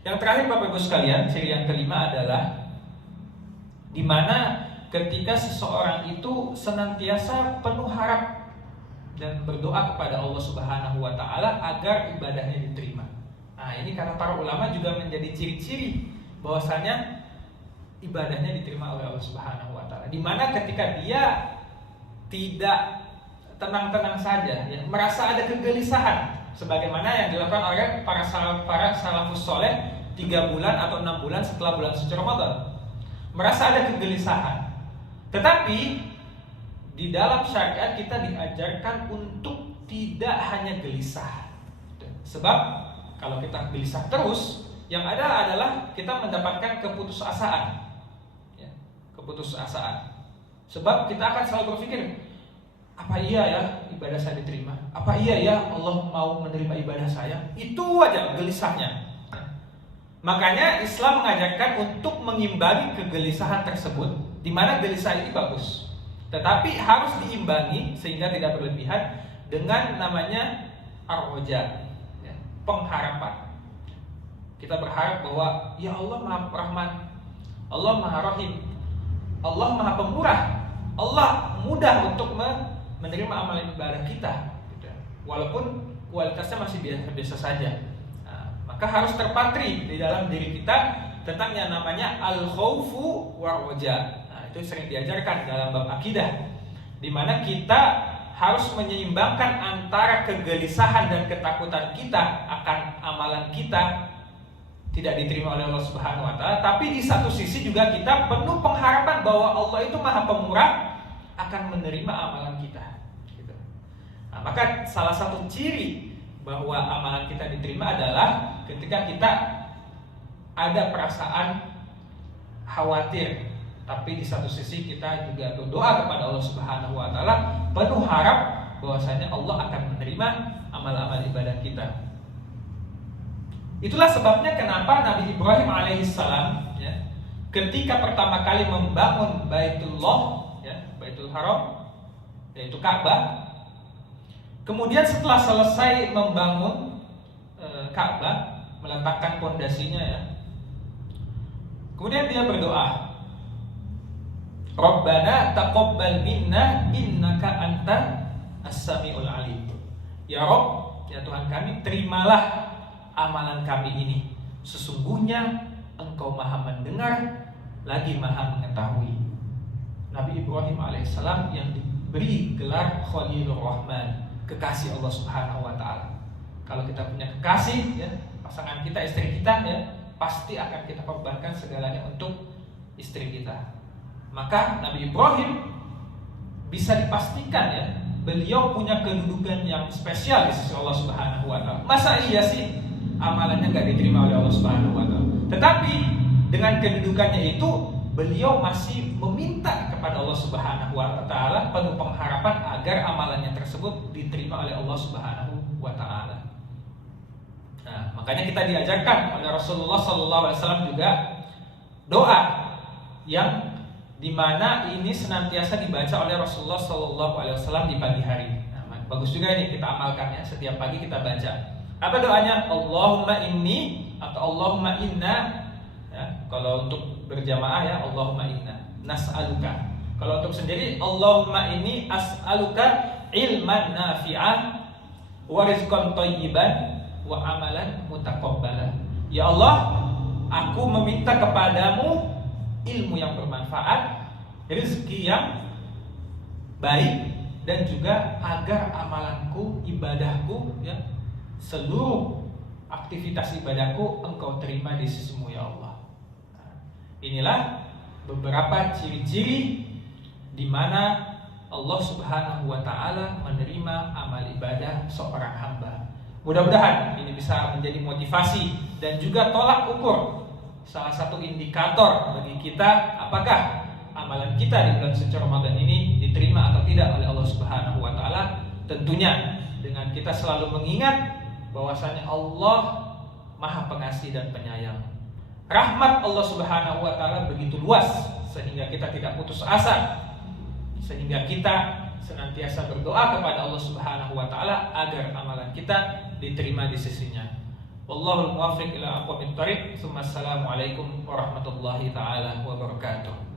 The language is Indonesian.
Yang terakhir Bapak Ibu sekalian, ciri yang kelima adalah di mana ketika seseorang itu senantiasa penuh harap dan berdoa kepada Allah Subhanahu wa taala agar ibadahnya diterima. Nah, ini kata para ulama juga menjadi ciri-ciri bahwasanya ibadahnya diterima oleh Allah Subhanahu wa taala. Di mana ketika dia tidak tenang-tenang saja, ya, merasa ada kegelisahan sebagaimana yang dilakukan oleh para salafus soleh 3 bulan atau 6 bulan setelah bulan suci Ramadan. Merasa ada kegelisahan. Tetapi di dalam syariat kita diajarkan untuk tidak hanya gelisah. Sebab kalau kita gelisah terus, yang ada adalah kita mendapatkan keputusasaan. Ya, keputusasaan. Sebab kita akan selalu berpikir, apa iya ya ibadah saya diterima? Apa iya ya Allah mau menerima ibadah saya? Itu aja gelisahnya. Makanya Islam mengajarkan untuk mengimbangi kegelisahan tersebut, di mana gelisah ini bagus, tetapi harus diimbangi sehingga tidak berlebihan dengan namanya ar-roja, ya, pengharapan. Kita berharap bahwa ya Allah Maha Rahman, Allah Maha Rahim, Allah Maha Pemurah, Allah mudah untuk menerima amalan ibadah kita, walaupun kualitasnya masih biasa-biasa saja. Maka harus terpatri di dalam diri kita tentang yang namanya al-khaufu war-roja. Nah, itu sering diajarkan dalam bab akidah, di mana kita harus menyeimbangkan antara kegelisahan dan ketakutan kita akan amalan kita tidak diterima oleh Allah Subhanahu wa taala, tapi di satu sisi juga kita penuh pengharapan bahwa Allah itu Maha Pemurah akan menerima amalan kita. Gitu. Nah, maka salah satu ciri bahwa amalan kita diterima adalah ketika kita ada perasaan khawatir, tapi di satu sisi kita juga berdoa kepada Allah Subhanahu wa taala penuh harap bahwasanya Allah akan menerima amal-amal ibadah kita. Itulah sebabnya kenapa Nabi Ibrahim alaihissalam, ya, ketika pertama kali membangun Baitullah, ya, Baitul Haram, yaitu Ka'bah, kemudian setelah selesai membangun Ka'bah, meletakkan pondasinya, ya, kemudian dia berdoa, Rabbana taqabbal minna innaka anta as-sami'ul alim. Ya Rabb, ya Tuhan kami, terimalah amalan kami ini. Sesungguhnya Engkau Maha mendengar lagi Maha mengetahui. Nabi Ibrahim alaihissalam yang diberi gelar Khalilur Rahman, kekasih Allah Subhanahu wa taala. Kalau kita punya kekasih, ya, pasangan kita, istri kita, ya, pasti akan kita korbankan segalanya untuk istri kita. Maka Nabi Ibrahim bisa dipastikan, ya, beliau punya kedudukan yang spesial di sisi Allah Subhanahu wa taala. Masa iya sih amalannya gak diterima oleh Allah Subhanahu wa taala? Tetapi dengan kedudukannya itu beliau masih meminta kepada Allah Subhanahu wa taala penuh pengharapan agar amalannya tersebut diterima oleh Allah Subhanahu wa taala. Nah, makanya kita diajarkan oleh Rasulullah SAW juga doa yang dimana ini senantiasa dibaca oleh Rasulullah SAW di pagi hari. Nah, bagus juga ini kita amalkan, ya, setiap pagi kita baca. Apa doanya? Allahumma inni atau Allahumma inna, ya, kalau untuk berjamaah, ya, Allahumma inna nas'aluka. Kalau untuk sendiri, Allahumma inni as'aluka ilman nafi'an wa rizqan thayyiban wa amalan mutaqabbala. Ya Allah, aku meminta kepadamu ilmu yang bermanfaat, rezeki yang baik, dan juga agar amalanku, ibadahku, ya, seluruh aktivitas ibadahku Engkau terima di sisimu, ya Allah. Nah, inilah beberapa ciri-ciri di mana Allah Subhanahu wa taala menerima amal ibadah seorang hamba. Mudah-mudahan ini bisa menjadi motivasi dan juga tolak ukur, salah satu indikator bagi kita apakah amalan kita di bulan suci Ramadan ini diterima atau tidak oleh Allah Subhanahu wa taala. Tentunya dengan kita selalu mengingat bahwasanya Allah Maha Pengasih dan Penyayang. Rahmat Allah Subhanahu wa taala begitu luas sehingga kita tidak putus asa, sehingga kita senantiasa berdoa kepada Allah Subhanahu wa taala agar amalan kita diterima di sisinya. Wallahul muwaffiq ila aqwamit thoriq. Assalamualaikum warahmatullahi taala wabarakatuh.